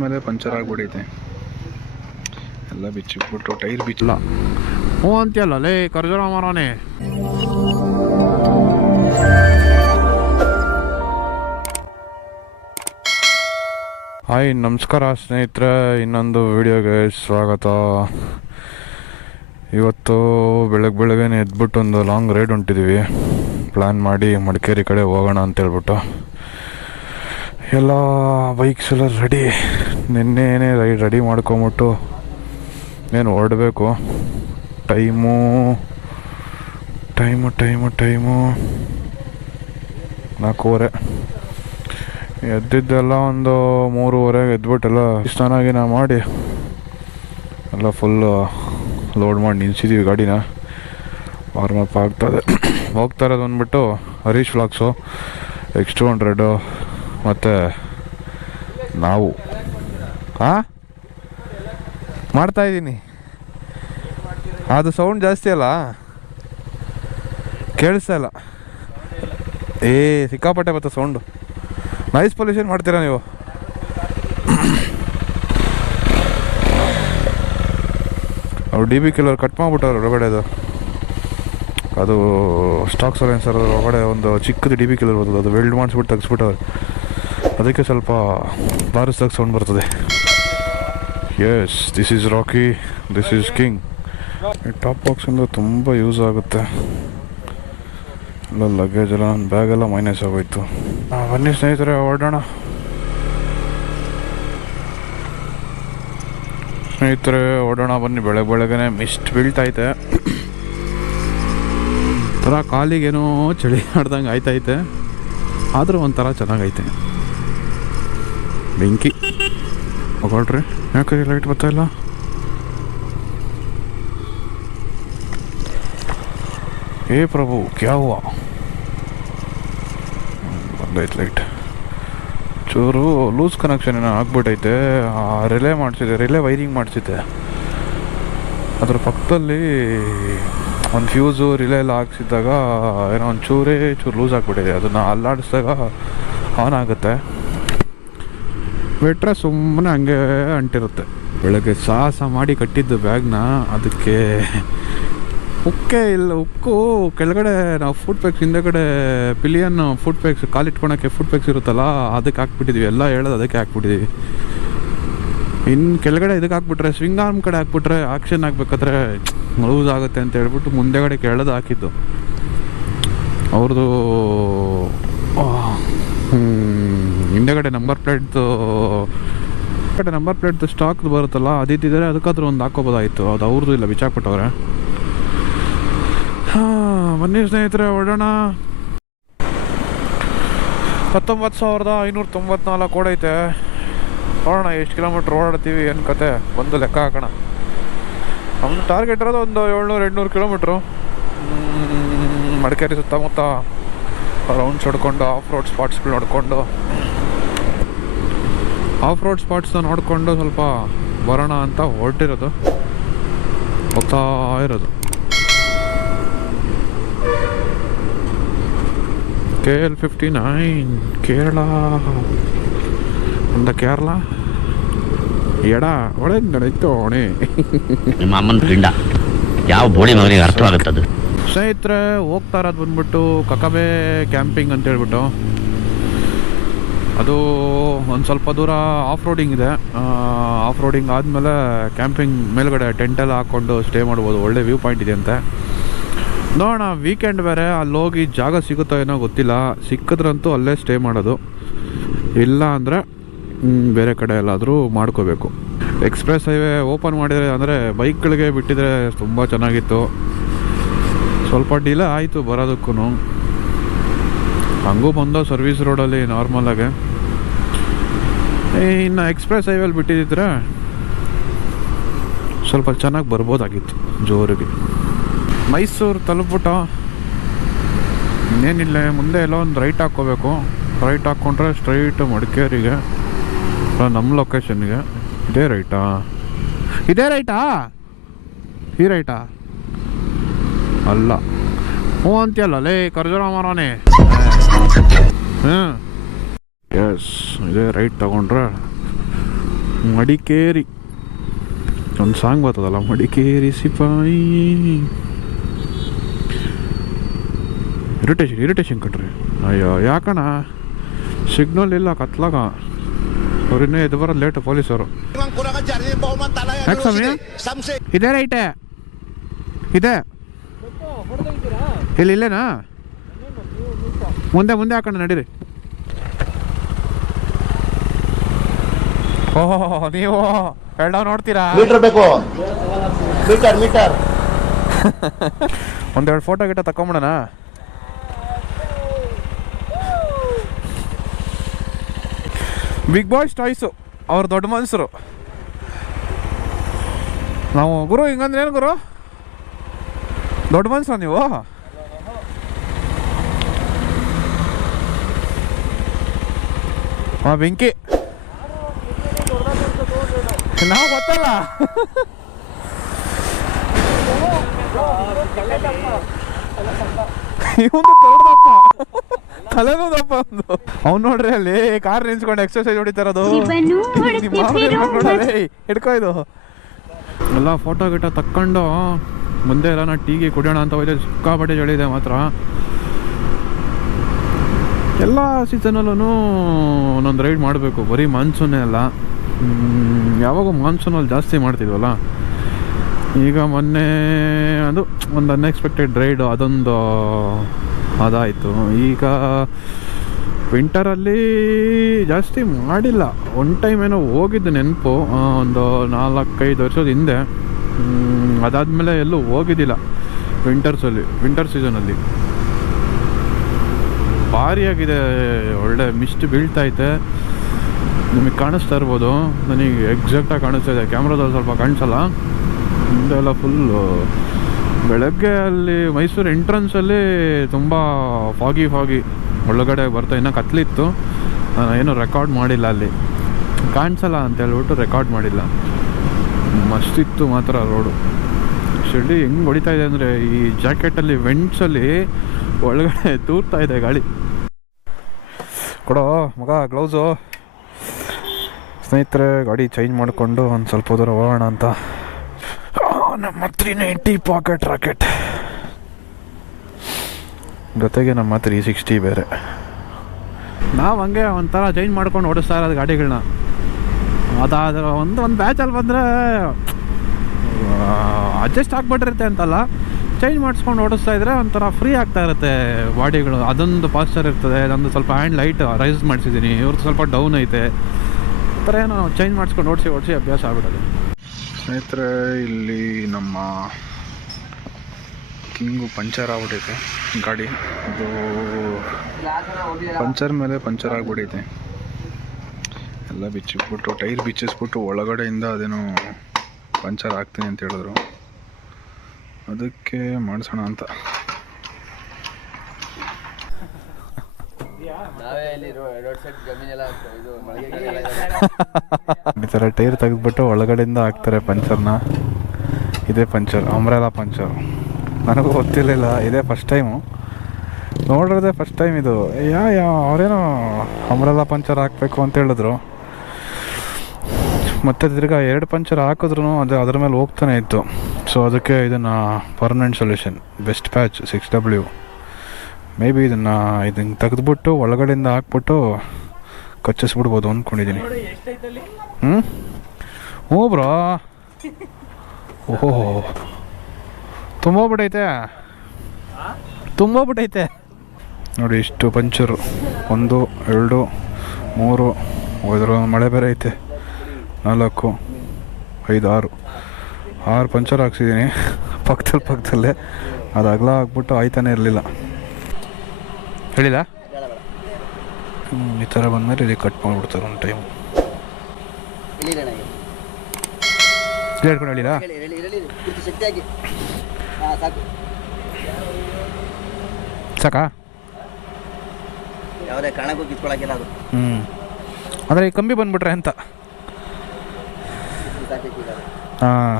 ಮೇಲೆ ಪಂಚರ್ ಆಗ್ಬಿಡೈತೆ. ಎಲ್ಲ ಬಿಚ್ಚಿಬಿಟ್ಟು ಟೈರ್ ಬಿಚ್ಚಲ್ಲ. ಹ್ಞೂ ಅಂತೀಯಲ್ಲ ಲೇ ಕರ್ಜೋರ ಮಾರೋನೆ. ಹಾಯ್ ನಮಸ್ಕಾರ ಸ್ನೇಹಿತರೆ, ಇನ್ನೊಂದು ವಿಡಿಯೋಗೆ ಸ್ವಾಗತ. ಇವತ್ತು ಬೆಳಗ್ಗೆನೇ ಎದ್ಬಿಟ್ಟು ಒಂದು ಲಾಂಗ್ ರೈಡ್ ಹೊಂಟಿದ್ದೀವಿ. ಪ್ಲ್ಯಾನ್ ಮಾಡಿ ಮಡಿಕೇರಿ ಕಡೆ ಹೋಗೋಣ ಅಂತೇಳ್ಬಿಟ್ಟು ಎಲ್ಲ ಬೈಕ್ಸ್ ಎಲ್ಲ ರೆಡಿ. ನಿನ್ನೆನೇ ರೆಡಿ ಮಾಡ್ಕೊಂಬಿಟ್ಟು ಏನು ಹೊರಡಬೇಕು. ಟೈಮು 4:15. ಎದ್ದಿದ್ದೆಲ್ಲ ಒಂದು 3:30 ಎದ್ಬಿಟ್ಟೆಲ್ಲ ಸ್ನಾನ ಮಾಡಿ ಎಲ್ಲ ಫುಲ್ಲು ಲೋಡ್ ಮಾಡಿ ನಿಲ್ಸಿದ್ದೀವಿ ಗಾಡಿನ. ವಾರ್ಮಪ್ ಆಗ್ತದೆ. ಹೋಗ್ತಾ ಇರೋದು ಅಂದ್ಬಿಟ್ಟು ಹರೀಶ್ ವ್ಲಾಗ್ಸು, X200 ಮತ್ತು ನಾವು ಮಾಡ್ತಾಯಿದ್ದೀನಿ. ಅದು ಸೌಂಡ್ ಜಾಸ್ತಿ ಅಲ್ಲ, ಕೇಳಿಸ್ತಾ ಇಲ್ಲ. ಸಿಕ್ಕಾಪಟ್ಟೆ ಬರ್ತದೆ ಸೌಂಡು. ನಾಯ್ಸ್ ಪೊಲ್ಯೂಷನ್ ಮಾಡ್ತೀರಾ ನೀವು? ಅವ್ರು DB ಕಿಲ್ಲರ್ ಕಟ್ ಮಾಡಿಬಿಟ್ಟವ್ರು ಹೊರಗಡೆ. ಅದು ಸ್ಟಾಕ್ ಸೈಲೆನ್ಸರ್ ಹೊರಗಡೆ ಒಂದು ಚಿಕ್ಕದು DB ಕಿಲ್ಲರ್ ಬರ್ತದೆ, ಅದು ವೆಲ್ಡ್ ಮಾಡಿಸ್ಬಿಟ್ಟು ತೆಗೆಸ್ಬಿಟ್ಟವ್ರು. ಅದಕ್ಕೆ ಸ್ವಲ್ಪ ಬಾರಿಸ್ದಾಗ ಸೌಂಡ್ ಬರ್ತದೆ. Yes, this is Rocky, this is King. ಈ ಟಾಪ್ ಬಾಕ್ಸಿಂದ ತುಂಬ ಯೂಸ್ ಆಗುತ್ತೆ. ಎಲ್ಲ ಲಗೇಜ್ ಎಲ್ಲ, ನನ್ನ ಬ್ಯಾಗೆಲ್ಲ ಮೈನಸ್ ಆಗೋಯ್ತು. ಬನ್ನಿ ಸ್ನೇಹಿತರೆ, ಹೊರಡೋಣ. ಬನ್ನಿ. ಬೆಳಗ್ಗೆನೆ ಮಿಸ್ಟ್ ಬೀಳ್ತೈತೆ. ಒಂಥರ ಕಾಲಿಗೇನೋ ಚಳಿ ಆಡ್ದಂಗೆ ಆಯ್ತೈತೆ, ಆದರೂ ಒಂಥರ ಚೆನ್ನಾಗೈತೆ. ಬೆಂಕಿ ಹೊಗಳ್ರಿ. ಯಾಕೆ ಲೈಟ್ ಬರ್ತಾಯಿಲ್ಲ? ಪ್ರಭು ಕ್ಯಾ ಹುವಾ? ಬಂದೈತೆ ಲೈಟ್. ಚೂರು ಲೂಸ್ ಕನೆಕ್ಷನ್ ಏನೋ ಆಗ್ಬಿಟ್ಟೈತೆ. ರಿಲೇ ವೈರಿಂಗ್ ಮಾಡಿಸಿದ್ದೆ. ಅದ್ರ ಪಕ್ಕದಲ್ಲಿ ಒಂದು ಫ್ಯೂಸು ರಿಲೇ ಎಲ್ಲ ಹಾಕ್ಸಿದ್ದಾಗ ಏನೋ ಒಂದು ಚೂರು ಲೂಸ್ ಆಗಿಬಿಟ್ಟಿದೆ. ಅದನ್ನು ಅಲ್ಲಾಡಿಸಿದಾಗ ಆನ್ ಆಗುತ್ತೆ. ಬಿಟ್ರೆ ಸುಮ್ಮನೆ ಹಂಗೆ ಅಂಟಿರುತ್ತೆ. ಬೆಳಗ್ಗೆ ಸಾಹಸ ಮಾಡಿ ಕಟ್ಟಿದ್ದು ಬ್ಯಾಗ್ನ, ಅದಕ್ಕೆ ಉಕ್ಕು ಕೆಳಗಡೆ ನಾವು ಫುಡ್ ಪ್ಯಾಕ್ಸ್ ಹಿಂದೆಗಡೆ ಪಿಲಿಯನ್ ಫುಡ್ ಪ್ಯಾಕ್ಸ್ ಕಾಲಿಟ್ಕೊಳಕ್ಕೆ ಫುಡ್ ಪ್ಯಾಕ್ಸ್ ಇರುತ್ತಲ್ಲ, ಅದಕ್ಕೆ ಹಾಕ್ಬಿಟ್ಟಿದ್ವಿ. ಎಲ್ಲ ಹೇಳೋದು ಅದಕ್ಕೆ ಹಾಕ್ಬಿಟ್ಟಿದ್ವಿ. ಇನ್ನು ಕೆಳಗಡೆ ಇದಕ್ಕೆ ಹಾಕ್ಬಿಟ್ರೆ, ಸ್ವಿಂಗ್ ಆರ್ಮ್ ಕಡೆ ಹಾಕ್ಬಿಟ್ರೆ ಆಕ್ಷನ್ ಹಾಕ್ಬೇಕಾದ್ರೆ ಲೂಸ್ ಆಗುತ್ತೆ ಅಂತ ಹೇಳ್ಬಿಟ್ಟು ಮುಂದೆಗಡೆ ಕೆಳದು ಹಾಕಿದ್ದು. ಅವ್ರದ್ದು ಹಿಂದೆಗಡೆ ನಂಬರ್ ಪ್ಲೇಟ್ದು ಸ್ಟಾಕ್ದು ಬರುತ್ತಲ್ಲ, ಅದಿದ್ದಿದ್ರೆ ಅದಕ್ಕಾದ್ರೂ ಒಂದು ಹಾಕೋಬೋದಾಯಿತು. ಅದು ಅವ್ರದ್ದು ಇಲ್ಲ, ಬಿಚ್ಚಾಕ್ಬಿಟ್ಟವ್ರೆ. ಬನ್ನಿ ಸ್ನೇಹಿತರೆ, ಹೊರಡೋಣ. 19,594 ಓಡೈತೆ. ನೋಡೋಣ ಎಷ್ಟು ಕಿಲೋಮೀಟ್ರ್ ಓಡಾಡ್ತೀವಿ, ಏನು ಕತೆ ಒಂದು ಲೆಕ್ಕ ಹಾಕೋಣ. ನಮ್ಮದು ಟಾರ್ಗೆಟ್ ಇರೋದು ಒಂದು 700-800 ಕಿಲೋಮೀಟ್ರು. ಮಡಿಕೇರಿ ಸುತ್ತಮುತ್ತ ರೌಂಡ್ಸ್ ಹೊಡ್ಕೊಂಡು ಆಫ್ ರೋಡ್ ಸ್ಪಾಟ್ಸ್ನ ನೋಡಿಕೊಂಡು ಸ್ವಲ್ಪ ಬರೋಣ ಅಂತ ಹೊರಟಿರೋದು. ಹೋಗ್ತಾ ಇರೋದು. KL59 ಕೇರಳ ಎಡ ಒಳ್ಳೆ ನಡೀತು ಅವಣೆ. ನಿಮ್ಮ ಅಮ್ಮನ ಪಿಂಡ ಯಾವ ಬೋಳಿ ಮಗನಿಗೆ ಅರ್ಥವಾಗುತ್ತದೆ. ಸ್ನೇಹಿತರೆ, ಹೋಗ್ತಾ ಇರೋದು ಬಂದ್ಬಿಟ್ಟು ಕಕಬೆ ಕ್ಯಾಂಪಿಂಗ್ ಅಂತ ಹೇಳ್ಬಿಟ್ಟು. ಅದು ಒಂದು ಸ್ವಲ್ಪ ದೂರ ಆಫ್ ರೋಡಿಂಗ್ ಇದೆ. ಆಫ್ ರೋಡಿಂಗ್ ಆದಮೇಲೆ ಕ್ಯಾಂಪಿಂಗ್ ಮೇಲ್ಗಡೆ ಟೆಂಟೆಲ್ಲ ಹಾಕ್ಕೊಂಡು ಸ್ಟೇ ಮಾಡ್ಬೋದು. ಒಳ್ಳೆ ವ್ಯೂ ಪಾಯಿಂಟ್ ಇದೆ ಅಂತೆ. ನೋಡೋಣ, ವೀಕೆಂಡ್ ಬೇರೆ, ಅಲ್ಲಿ ಹೋಗಿ ಜಾಗ ಸಿಗುತ್ತೋ ಏನೋ ಗೊತ್ತಿಲ್ಲ. ಸಿಕ್ಕಿದ್ರಂತೂ ಅಲ್ಲೇ ಸ್ಟೇ ಮಾಡೋದು, ಇಲ್ಲ ಅಂದರೆ ಬೇರೆ ಕಡೆ ಎಲ್ಲಾದರೂ ಮಾಡ್ಕೋಬೇಕು. ಎಕ್ಸ್ಪ್ರೆಸ್ ಹೈವೇ ಓಪನ್ ಮಾಡಿದರೆ, ಅಂದರೆ ಬೈಕ್ಗಳಿಗೆ ಬಿಟ್ಟಿದ್ರೆ ತುಂಬ ಚೆನ್ನಾಗಿತ್ತು. ಸ್ವಲ್ಪ ಡಿಲೇ ಆಯಿತು ಬರೋದಕ್ಕೂ. ಹಂಗೂ ಬಂದೋ ಸರ್ವಿಸ್ ರೋಡಲ್ಲಿ ನಾರ್ಮಲಾಗೆ. ಇನ್ನು ಎಕ್ಸ್ಪ್ರೆಸ್ ಹೈವೇಲಿ ಬಿಟ್ಟಿದ್ದರೆ ಸ್ವಲ್ಪ ಚೆನ್ನಾಗಿ ಬರ್ಬೋದಾಗಿತ್ತು ಜೋರಿಗೆ. ಮೈಸೂರು ತಲುಪ್ಬಿಟ್ಟು ಇನ್ನೇನಿಲ್ಲ, ಮುಂದೆ ಎಲ್ಲ ಒಂದು ರೈಟ್ ಹಾಕ್ಕೋಬೇಕು. ರೈಟ್ ಹಾಕ್ಕೊಂಡ್ರೆ ಸ್ಟ್ರೈಟ್ ಮಡಿಕೇರಿಗೆ, ನಮ್ಮ ಲೊಕೇಶನ್ಗೆ. ಇದೇ ರೈಟಾ? ಈ ರೈಟಾ ಅಲ್ಲ. ಹ್ಞೂ ಅಂತೀಯಲ್ಲ ಲೇ ಕರ್ಜೋರ ಮಾರೋನೆ. ಎಸ್, ಇದೇ ರೈಟ್ ತಗೊಂಡ್ರೆ ಮಡಿಕೇರಿ ಒಂದು ಸಾಂಗ್ ಬರ್ತದಲ್ಲ, ಮಡಿಕೇರಿ ಸಿಪಾಯಿ. ಇರಿಟೇಷನ್ ಕಟ್ರಿ. ಅಯ್ಯೋ ಯಾಕಣ್ಣ ಸಿಗ್ನಲ್ ಇಲ್ಲ ಕತ್ಲಾಗ, ಅವ್ರು ಇನ್ನೂ ಎದ್ದು ಬರೋದು ಲೇಟು ಪೊಲೀಸವರು. ಯಾಕೆ ಸಮಯ ಇದೇ ರೈಟೇ ಇದೆ ಇಲ್ಲೇನಾ? ಮುಂದೆ ಹಾಕೋಣ ನಡೀರಿ. ಓಹೋ ನೀವು ಎರಡವ್ ನೋಡ್ತೀರಾ? ಮೀಟರ್ ಬೇಕು, ಮೀಟರ್ ಒಂದೆರಡು ಫೋಟೋ ಗಿಟ ತಕೊಂಬಿಡೋಣ. ಬಿಗ್ ಬಾಯ್ಸ್ ಟಾಯ್ಸು, ಅವ್ರ ದೊಡ್ಡ ಮನ್ಸರು. ನಾವು ಗುರು ಹಿಂಗಂದ್ರೆ ಏನು ಗುರು, ದೊಡ್ಡ ಮನ್ಸರ ನೀವು? ಹಾಂ ಬೆಂಕಿ, ನಾವು ಗೊತ್ತಲ್ಲ. ಇವನು ತೊಡ್ದಪ್ಪ, ತಲೆನೋದಪ್ಪ ಒಂದು. ಅವ್ನು ನೋಡ್ರಿ ಅಲ್ಲಿ ಕಾರ್ ನಿಲ್ಸ್ಕೊಂಡು ಎಕ್ಸರ್ಸೈಸ್ ಹೊಡಿತಾರದು. ಹಿಡ್ಕೊ ಇದು ಎಲ್ಲ ಫೋಟೋ ಗಿಟ ತಕ್ಕೊಂಡು ಮುಂದೆ ಎಲ್ಲ ನಾ ಟೀಗೆ ಕುಡಿಯೋಣ ಅಂತ ಹೋಯ್ತು. ಸಿಕ್ಕಾಪಟ್ಟೆ ಚಳಿದೆ ಮಾತ್ರ. ಎಲ್ಲ ಸೀಸನಲ್ಲೂ ಒಂದೊಂದು ರೈಡ್ ಮಾಡಬೇಕು, ಬರೀ ಮಾನ್ಸೂನೇ ಅಲ್ಲ. ಯಾವಾಗ ಮಾನ್ಸೂನಲ್ಲಿ ಜಾಸ್ತಿ ಮಾಡ್ತಿದ್ವಲ್ಲ, ಈಗ ಮೊನ್ನೆ ಅದು ಒಂದು ಅನ್ಎಕ್ಸ್ಪೆಕ್ಟೆಡ್ ರೈಡು ಅದೊಂದು ಅದಾಯಿತು. ಈಗ ವಿಂಟರಲ್ಲಿ ಜಾಸ್ತಿ ಮಾಡಿಲ್ಲ. ಒನ್ ಟೈಮ್ ಏನೋ ಹೋಗಿದ್ದು ನೆನಪು, ಒಂದು 4-5 ವರ್ಷದ ಹಿಂದೆ. ಅದಾದಮೇಲೆ ಎಲ್ಲೂ ಹೋಗಿದ್ದಿಲ್ಲ ವಿಂಟರ್ ಸೀಸನಲ್ಲಿ. ಭಾರಿಯಾಗಿದೆ, ಒಳ್ಳೆ ಮಿಸ್ಟ್ ಬೀಳ್ತೈತೆ. ನಿಮಗೆ ಕಾಣಿಸ್ತಾ ಇರ್ಬೋದು, ನನಗೆ ಎಕ್ಸಾಕ್ಟಾಗಿ ಕಾಣಿಸ್ತಾ ಇದೆ, ಕ್ಯಾಮ್ರಾದಲ್ಲಿ ಸ್ವಲ್ಪ ಕಾಣಿಸಲ್ಲ. ಮುಂದೆಲ್ಲ ಫುಲ್ಲು ಬೆಳಗ್ಗೆ ಅಲ್ಲಿ ಮೈಸೂರು ಎಂಟ್ರೆನ್ಸಲ್ಲಿ ತುಂಬ ಫಾಗಿ ಒಳಗಡೆ ಬರ್ತಾ, ಇನ್ನೂ ಕತ್ಲಿತ್ತು. ನಾನು ಏನೂ ರೆಕಾರ್ಡ್ ಮಾಡಿಲ್ಲ, ಅಲ್ಲಿ ಕಾಣಿಸಲ್ಲ ಅಂತ ಹೇಳ್ಬಿಟ್ಟು ರೆಕಾರ್ಡ್ ಮಾಡಿಲ್ಲ. ಮಸ್ತಿತ್ತು ಮಾತ್ರ ರೋಡು. ಚಳಿ ಹೆಂಗೆ ಹೊಡಿತಾ ಇದೆ ಅಂದರೆ, ಈ ಜಾಕೆಟಲ್ಲಿ ವೆಂಟ್ಸಲ್ಲಿ ಒಳಗಡೆ ತೂರ್ತಾ ಇದೆ ಗಾಳಿ. ಕೊಡೋ ಮಗ ಗ್ಲೌಸು. ಸ್ನೇಹಿತರೆ, ಗಾಡಿ ಚೇಂಜ್ ಮಾಡಿಕೊಂಡು ಒಂದು ಸ್ವಲ್ಪ ದೂರ ಹೋಗೋಣ ಅಂತ. ನಮ್ಮ 390 ಪಾಕೆಟ್ ರಾಕೆಟ್ ಜೊತೆಗೆ ನಮ್ಮ 360 ಬೇರೆ. ನಾವು ಹಂಗೆ ಒಂಥರ ಚೇಂಜ್ ಮಾಡ್ಕೊಂಡು ಓಡಿಸ್ತಾ ಇರೋದು ಗಾಡಿಗಳನ್ನ. ಅದಾದ್ರೆ ಒಂದು ಬ್ಯಾಚಲ್ಲಿ ಬಂದರೆ ಅಡ್ಜಸ್ಟ್ ಆಗಿಬಿಟ್ಟಿರುತ್ತೆ ಅಂತಲ್ಲ, ಚೇಂಜ್ ಮಾಡಿಸ್ಕೊಂಡು ಓಡಿಸ್ತಾ ಇದ್ರೆ ಒಂಥರ ಫ್ರೀ ಆಗ್ತಾ ಇರುತ್ತೆ ಬಾಡಿಗಳು. ಅದೊಂದು ಪಾಸ್ಚರ್ ಇರ್ತದೆ. ನಂದು ಸ್ವಲ್ಪ ಹ್ಯಾಂಡ್ ಲೈಟ್ ರೈಸ್ ಮಾಡಿಸಿದ್ದೀನಿ, ಇವ್ರದ್ದು ಸ್ವಲ್ಪ ಡೌನ್ ಐತೆ. ಆ ಥರ ಏನೋ ಚೇಂಜ್ ಮಾಡಿಸ್ಕೊಂಡು ಓಡಿಸಿ ಅಭ್ಯಾಸ ಆಗ್ಬಿಡೋದು. ಸ್ನೇಹಿತರೆ, ಇಲ್ಲಿ ನಮ್ಮ ಕಿಂಗು ಪಂಚರ್ ಆಗ್ಬಿಟ್ಟೈತೆ ಗಾಡಿ. ಅದು ಪಂಚರ್ ಮೇಲೆ ಪಂಚರ್ ಆಗ್ಬಿಟ್ಟೈತೆ. ಎಲ್ಲ ಬಿಚ್ಚಿಬಿಟ್ಟು, ಟೈರ್ ಬಿಚ್ಚಿಸ್ಬಿಟ್ಟು ಒಳಗಡೆಯಿಂದ ಅದೇನೋ ಪಂಚರ್ ಆಗ್ತೀನಿ ಅಂತ ಹೇಳಿದ್ರು. ಅದಕ್ಕೆ ಮಾಡಿಸೋಣ ಅಂತ. ಈ ಥರ ಟೈರ್ ತೆಗೆದ್ಬಿಟ್ಟು ಒಳಗಡೆಯಿಂದ ಹಾಕ್ತಾರೆ ಪಂಚರ್ನ. ಇದೇ ಪಂಚರ್, ಅಂಬ್ರೆಲಾ ಪಂಚರ್. ನನಗೂ ಗೊತ್ತಿರಲಿಲ್ಲ, ಇದೇ ಫಸ್ಟ್ ಟೈಮು ನೋಡಿರೋದೇ ಫಸ್ಟ್ ಟೈಮ್ ಇದು. ಅವರೇನೋ ಅಂಬ್ರೆಲಾ ಪಂಚರ್ ಹಾಕಬೇಕು ಅಂತ ಹೇಳಿದ್ರು. ಮತ್ತು ತಿರ್ಗಾ 2 ಪಂಚರ್ ಹಾಕಿದ್ರು ಅದು ಅದ್ರ ಮೇಲೆ ಹೋಗ್ತಾನೆ ಇತ್ತು. ಸೊ ಅದಕ್ಕೆ ಇದನ್ನು permanent solution best patch 6W may be ಇದನ್ನು ತೆಗೆದ್ಬಿಟ್ಟು ಒಳಗಡೆಯಿಂದ ಹಾಕ್ಬಿಟ್ಟು ಕಚ್ಚಿಸ್ಬಿಡ್ಬೋದು ಅಂದ್ಕೊಂಡಿದ್ದೀನಿ. ಹ್ಞೂ ಬ್ರೋ. ಓಹೋ, ತುಂಬೋಗ್ಬಿಟ್ಟೈತೆ ನೋಡಿ. ಇಷ್ಟು ಪಂಚರು, 1, 2, 3, ಹೋದ್ರ ಮಳೆ ಬೇರೆ ಐತೆ. 4, 5, 6 ಪಂಚರ್ ಹಾಕ್ಸಿದ್ದೀನಿ ಪಕ್ಕದಲ್ಲೇ. ಅದು ಅಗಲ ಹಾಕ್ಬಿಟ್ಟು ಆಯ್ತಾನೆ ಇರಲಿಲ್ಲ. ಹೇಳಿಲ್ಲ, ಈ ಥರ ಬಂದಮೇಲೆ ಇಲ್ಲಿ ಕಟ್ ಮಾಡಿಬಿಡ್ತಾರೆ ಒಂದು ಟೈಮ್. ಹೇಳ್ಕೊಂಡು ಹೇಳಿಲ್ಲ ಸಾಕಾ? ಯಾವುದೇ ಕಾರಣಕ್ಕೂ ಕಿತ್ಕೊಳ್ಳೋಕ್ಕಿಲ್ಲ ಅದು. ಅಂದರೆ ಈ ಕಂಬಿ ಬಂದ್ಬಿಟ್ರೆ ಅಂತ. ಹಾಂ,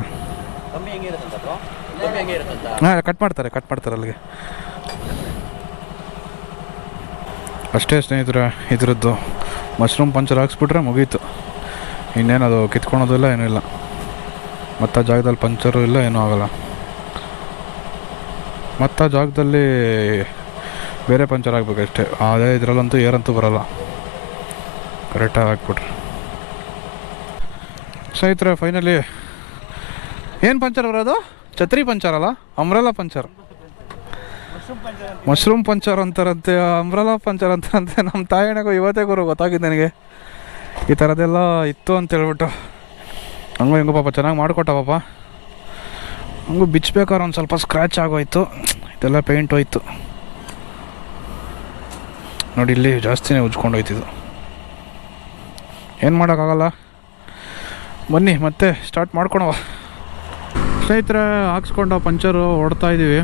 ಕಟ್ ಮಾಡ್ತಾರೆ ಅಲ್ಲಿಗೆ ಅಷ್ಟೇ ಸ್ನೇಹಿತರೆ. ಇದರದ್ದು ಮಶ್ರೂಮ್ ಪಂಚರ್ ಹಾಕ್ಸ್ಬಿಟ್ರೆ ಮುಗೀತು. ಇನ್ನೇನದು ಕಿತ್ಕೊಳೋದು ಇಲ್ಲ, ಏನೂ ಇಲ್ಲ. ಮತ್ತು ಜಾಗದಲ್ಲಿ ಪಂಚರು ಇಲ್ಲ, ಏನೂ ಆಗಲ್ಲ. ಮತ್ತು ಜಾಗದಲ್ಲಿ ಬೇರೆ ಪಂಚರ್ ಆಗಬೇಕಷ್ಟೇ. ಅದೇ ಇದರಲ್ಲಂತೂ ಏರಂತೂ ಬರೋಲ್ಲ. ಕರೆಕ್ಟಾಗಿ ಹಾಕ್ಬಿಟ್ರೆ ಸ್ನೇಹಿತರೆ. ಫೈನಲಿ ಏನು ಪಂಚರ್ ಬರೋದು? ಛತ್ರಿ ಪಂಚರ್ ಅಲ್ಲ, ಅಂಬ್ರೆಲಾ ಪಂಚರ್. ಮಶ್ರೂಮ್ ಪಂಚರ್ ಅಂತಾರಂತೆ, ಅಂಬ್ರೆಲಾ ಪಂಚರ್ ಅಂತಾರಂತೆ. ನಮ್ಮ ತಾಯಣ್ಣಗೂ ಇವತ್ತೇ ಗೊತ್ತಾಗಿದೆ ನನಗೆ ಈ ಥರದ್ದೆಲ್ಲ ಇತ್ತು ಅಂತ ಹೇಳ್ಬಿಟ್ಟು. ಹಂಗೂ ಹೆಂಗೋ ಪಾಪ ಚೆನ್ನಾಗಿ ಮಾಡಿಕೊಟ್ಟ ಪಾಪ. ಹಂಗೂ ಬಿಚ್ಚಬೇಕಾದ್ರೆ ಒಂದು ಸ್ವಲ್ಪ ಸ್ಕ್ರ್ಯಾಚ್ ಆಗೋಯ್ತು, ಇದೆಲ್ಲ ಪೇಂಟ್ ಹೋಯ್ತು ನೋಡಿ. ಇಲ್ಲಿ ಜಾಸ್ತಿನೇ ಉಜ್ಕೊಂಡು ಹೋಯ್ತಿದ್ದು. ಏನು ಮಾಡೋಕ್ಕಾಗಲ್ಲ. ಬನ್ನಿ ಮತ್ತೆ ಸ್ಟಾರ್ಟ್ ಮಾಡ್ಕೊಳವ. ಸ್ನೇಹಿತರೆ, ಹಾಕ್ಸ್ಕೊಂಡು ಪಂಚರು ಹೊಡ್ತಾ ಇದ್ದೀವಿ.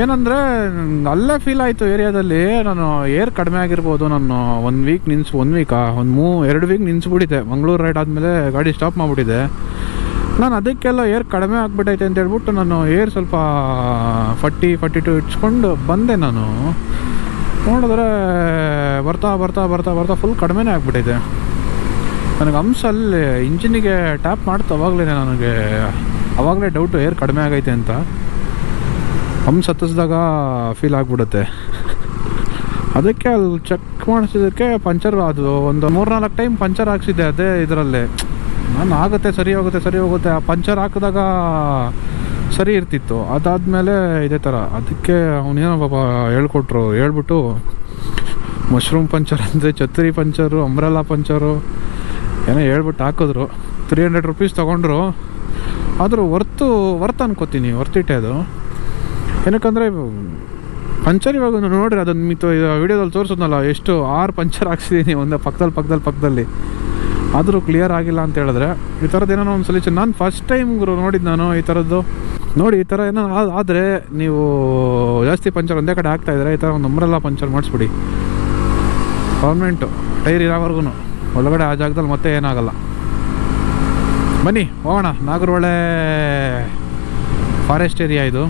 ಏನಂದರೆ ಅಲ್ಲೇ ಫೀಲ್ ಆಯಿತು ಏರಿಯಾದಲ್ಲಿ. ನಾನು ಏರ್ ಕಡಿಮೆ ಆಗಿರ್ಬೋದು. ನಾನು 1 ವೀಕ್ ಒಂದು 2 ವೀಕ್ ನಿಲ್ಲಿಸ್ಬಿಟ್ಟಿದ್ದೆ. ಮಂಗಳೂರು ರೈಡ್ ಆದಮೇಲೆ ಗಾಡಿ ಸ್ಟಾಪ್ ಮಾಡಿಬಿಟ್ಟಿದ್ದೆ. ನಾನು ಅದಕ್ಕೆಲ್ಲ ಏರ್ ಕಡಿಮೆ ಆಗಿಬಿಟ್ಟೈತೆ ಅಂತ ಹೇಳ್ಬಿಟ್ಟು ನಾನು ಏರ್ ಸ್ವಲ್ಪ 42 ಇಟ್ಸ್ಕೊಂಡು ಬಂದೆ. ನಾನು ನೋಡಿದ್ರೆ ಬರ್ತಾ ಬರ್ತಾ ಬರ್ತಾ ಬರ್ತಾ ಫುಲ್ ಕಡಿಮೆನೇ ಆಗಿಬಿಟ್ಟೈತೆ. ನನಗೆ ಅಂಶ ಅಲ್ಲಿ ಇಂಜಿನಿಗೆ ಟ್ಯಾಪ್ ಮಾಡ್ತು ಅವಾಗಲೇ ಡೌಟು ಏರ್ ಕಡಿಮೆ ಆಗೈತೆ ಅಂತ. ಹಂಸ ಹತ್ತಿಸಿದಾಗ ಫೀಲ್ ಆಗಿಬಿಡುತ್ತೆ. ಅದಕ್ಕೆ ಅಲ್ಲಿ ಚೆಕ್ ಮಾಡಿಸಿದ್ದಕ್ಕೆ ಪಂಚರ್ ಅದು ಒಂದು 3-4 ಟೈಮ್ ಪಂಚರ್ ಹಾಕ್ಸಿದ್ದೆ ಅದೇ ಇದರಲ್ಲೇ. ನಾನು ಸರಿ ಹೋಗುತ್ತೆ. ಆ ಪಂಚರ್ ಹಾಕಿದಾಗ ಸರಿ ಇರ್ತಿತ್ತು. ಅದಾದಮೇಲೆ ಇದೇ ಥರ. ಅದಕ್ಕೆ ಅವನೇನೋ ಪಾಪ ಹೇಳ್ಬಿಟ್ಟು ಮಶ್ರೂಮ್ ಪಂಚರ್ ಅಂದರೆ ಛತ್ರಿ ಪಂಚರು, ಅಂಬ್ರೆಲಾ ಪಂಚರು ಏನೋ ಹೇಳ್ಬಿಟ್ಟು ಹಾಕಿದ್ರು. 300 ರೂಪೀಸ್ ತೊಗೊಂಡ್ರು. ಆದರೂ ವರ್ತ್ ಅನ್ಕೋತೀನಿ, ವರ್ತಿಟ್ಟೆ ಅದು. ಏನಕ್ಕಂದರೆ ಪಂಚರ್ ಇವಾಗ ನೋಡಿರಿ, ಅದನ್ನು ವೀಡಿಯೋದಲ್ಲಿ ತೋರಿಸೋದ್ನಲ್ಲ, ಎಷ್ಟು 6 ಪಂಚರ್ ಹಾಕ್ಸಿದ್ದೀನಿ ಒಂದು ಪಕ್ಕದಲ್ಲಿ. ಆದರೂ ಕ್ಲಿಯರ್ ಆಗಿಲ್ಲ ಅಂತ ಹೇಳಿದ್ರೆ ಈ ಥರದ್ದು ಏನೋ ಒಂದು ಸೊಲ್ಯೂಷನ್. ನಾನು ಫಸ್ಟ್ ಟೈಮ್ ನೋಡಿದ್ದು ನಾನು ಈ ಥರದ್ದು. ನೋಡಿ, ಈ ಥರ ಏನೋ ಆದರೆ ನೀವು ಜಾಸ್ತಿ ಪಂಚರ್ ಒಂದೇ ಕಡೆ ಹಾಕ್ತಾಯಿದ್ರೆ ಈ ಥರ ಒಂದು ಅಂಬ್ರೆಲಾ ಪಂಚರ್ ಮಾಡಿಸ್ಬಿಡಿ. ಪರ್ಮನೆಂಟು ಟೈರ್ ಇರೋವರೆಗೂ ಒಳಗಡೆ ಆ ಜಾಗದಲ್ಲಿ ಮತ್ತೆ ಏನಾಗಲ್ಲ. ಬನ್ನಿ ಹೋಗೋಣ. ನಾಗರಹೊಳೆ ಫಾರೆಸ್ಟ್ ಏರಿಯಾ ಇದು.